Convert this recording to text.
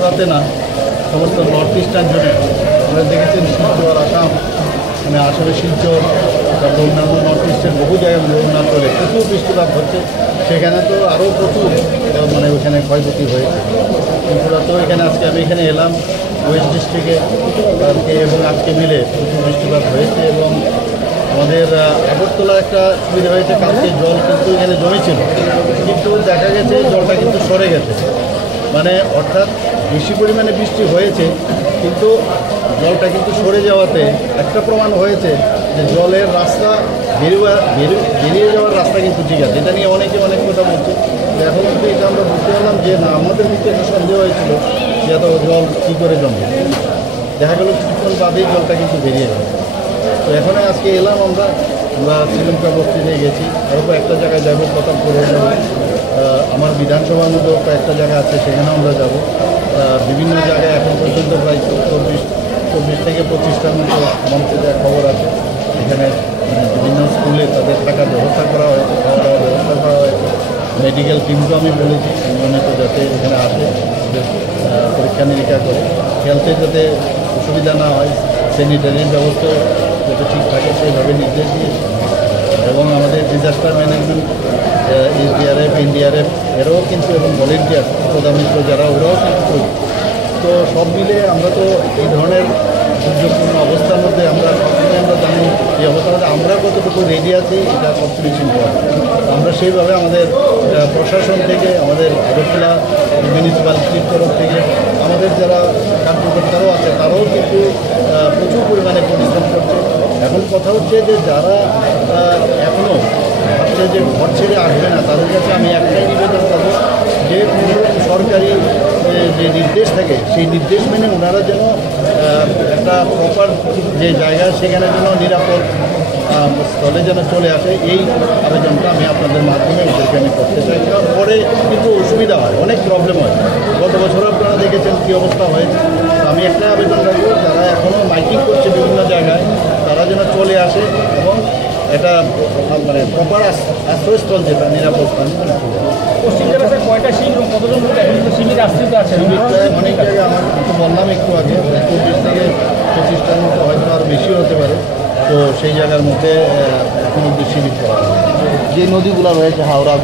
ত্রিপুরাতে না, সমস্ত নর্থ ইস্টার্ন জোনে আমরা দেখেছেন শিলচর, আসাম, মানে আসামে শিলচর, তারপর অন্যান্য নর্থ ইস্টের বহু জায়গায় অরুণাচলে প্রচুর বৃষ্টিপাত হচ্ছে। সেখানে তো আরও প্রচুর মানে ওখানে ক্ষয়ক্ষতি হয়েছে। ত্রিপুরাতেও এখানে আজকে আমি এখানে এলাম ওয়েস্ট ডিস্ট্রিক্টে, এবং আজকে মিলে প্রচুর বৃষ্টিপাত হয়েছে। এবং আমাদের আগরতলা একটা সুবিধা হয়েছে, কালকে জল কিন্তু এখানে জমেছিল, কিন্তু দেখা গেছে জলটা কিন্তু সরে গেছে। মানে অর্থাৎ বেশি পরিমাণে বৃষ্টি হয়েছে, কিন্তু জলটা কিন্তু সরে যাওয়াতে একটা প্রমাণ হয়েছে যে জলের রাস্তা বেরিয়ে যাওয়ার রাস্তা কিন্তু ঠিক আছে। এটা নিয়ে অনেকে অনেক কথা বলছে, এখন কিন্তু এটা আমরা বুঝতে পারলাম যে না, আমাদের দিকে একটা সন্দেহ হয়েছিল যে এত জল কী করে জমে। দেখা গেল কিছুক্ষণ বাদেই জলটা কিন্তু বেরিয়ে গেল। তো এখন আজকে এলাম আমরা শ্রীলঙ্কা বস্তিতে গেছি, আরও কয়েকটা জায়গায় যাবো, প্রতাপপুরে যাবো, আমার বিধানসভার মধ্যেও কয়েকটা জায়গা আছে সেখানেও আমরা যাব। বিভিন্ন জায়গায় এখন পর্যন্ত প্রায় 24 থেকে 25টার মতো আমার যা খবর আছে, এখানে বিভিন্ন স্কুলে তাদের থাকার ব্যবস্থা করা হয়েছে, খাওয়া দাওয়ার ব্যবস্থা করা হয়েছে। মেডিকেল টিমকেও আমি বলেছি নিয়মিত যাতে এখানে আসে, পরীক্ষা নিরীক্ষা করে, হেলথের যাতে অসুবিধা না হয়, স্যানিটারির ব্যবস্থা যাতে ঠিক থাকে সেইভাবে নির্দেশ দিয়েছে। এবং আমাদের ডিজাস্টার ম্যানেজমেন্ট, এসডিআরএফ, এনডিআরএফ এরাও কিন্তু, এবং ভলেন্টিয়ার প্রধানমিত্র যারা, ওরাও কিন্তু। তো সব মিলে আমরা তো এই ধরনের দুর্যোগপূর্ণ অবস্থার মধ্যে আমরা সবসময় আমরা জানি এই অবস্থার মধ্যে আমরা কতটুকু রেডি আছি, এটা সবচেয়ে বেশি ইম্পর্টেন্ট। আমরা সেইভাবে আমাদের প্রশাসন থেকে, আমাদের আগরতলা মিউনিসিপ্যালিটির তরফ থেকে, আমাদের যারা কার্যকর্তারাও আছে তারাও কিন্তু প্রচুর পরিমাণে পরিশ্রম করছে। এখন কথা হচ্ছে যে যারা এখনও ভাবছে যে ঘর ছেড়ে আসবে না, তাদের কাছে আমি একটাই নিবেদন করবো যে সরকারি যে নির্দেশ থাকে সেই নির্দেশ মেনে ওনারা যেন একটা প্রপার যে জায়গা সেখানে যেন নিরাপদ স্থলে যেন চলে আসে, এই আবেদনটা আমি আপনাদের মাধ্যমে ওদেরকে আমি করতে চাই। কারণ পরে কিন্তু অসুবিধা হয়, অনেক প্রবলেম হয়। গত বছর আপনারা দেখেছেন কী অবস্থা হয়েছে। আমি একটা আবেদন রাখবো, যারা এখনও মাইকিং করছে বিভিন্ন জায়গায়, তারা যেন চলে আসে এবং এটা মানে প্রপার আশ্রয়স্থল যেটা নিরাপদ স্থান। পশ্চিম জেলাতে কয়টা শিবির এবং কতজন লোক এখন শিবিরে আশ্রিত আছে? অনেক জায়গায় আমার তো বললাম একটু আগে 24 থেকে 25টার মতো, হয়তো আর বেশি হতে পারে। তো সেই জায়গার মধ্যে এখন অব্দি শিবির করা, যে নদীগুলো রয়েছে হাওড়া